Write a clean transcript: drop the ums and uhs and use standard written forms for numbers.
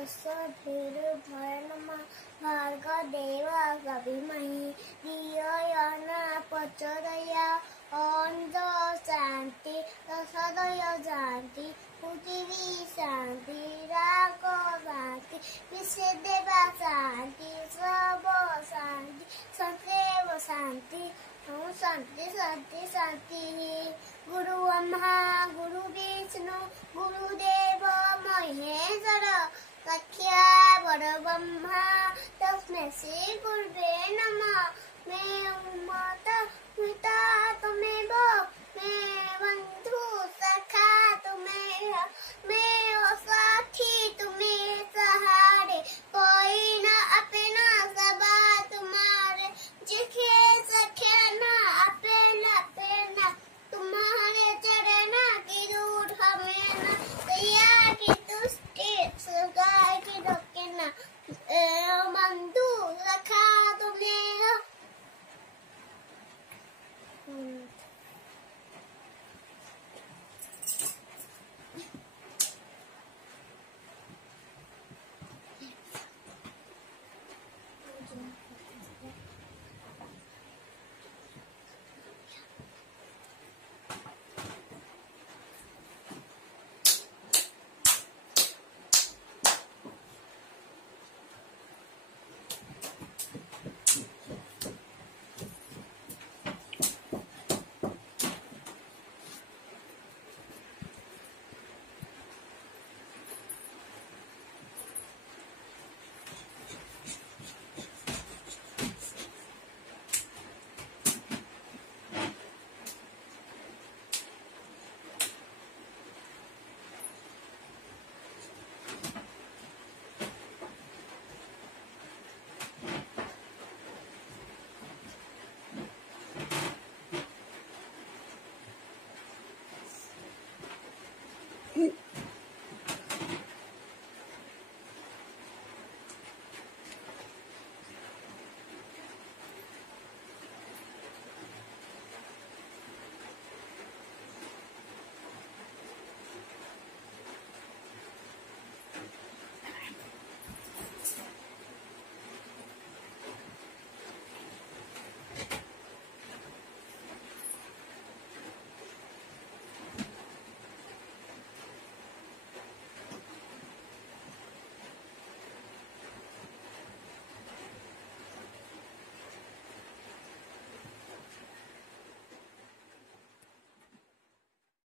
तत्सवितुर्भय नमः भार्गदेव कविमहि धियो यो न प्रचोदयात् ओम शांति सदय शांति पृथ्वी शांति राको शांति विश्वदेवा शांति सब शांति सदैव शांति ओम शांति शांति शांति। गुरु ब्रह्मा गुरु विष्णु गुरुदेव महेश्वर साक्षात् परब्रह्म तस्मै श्री गुरुवे नमः। मैं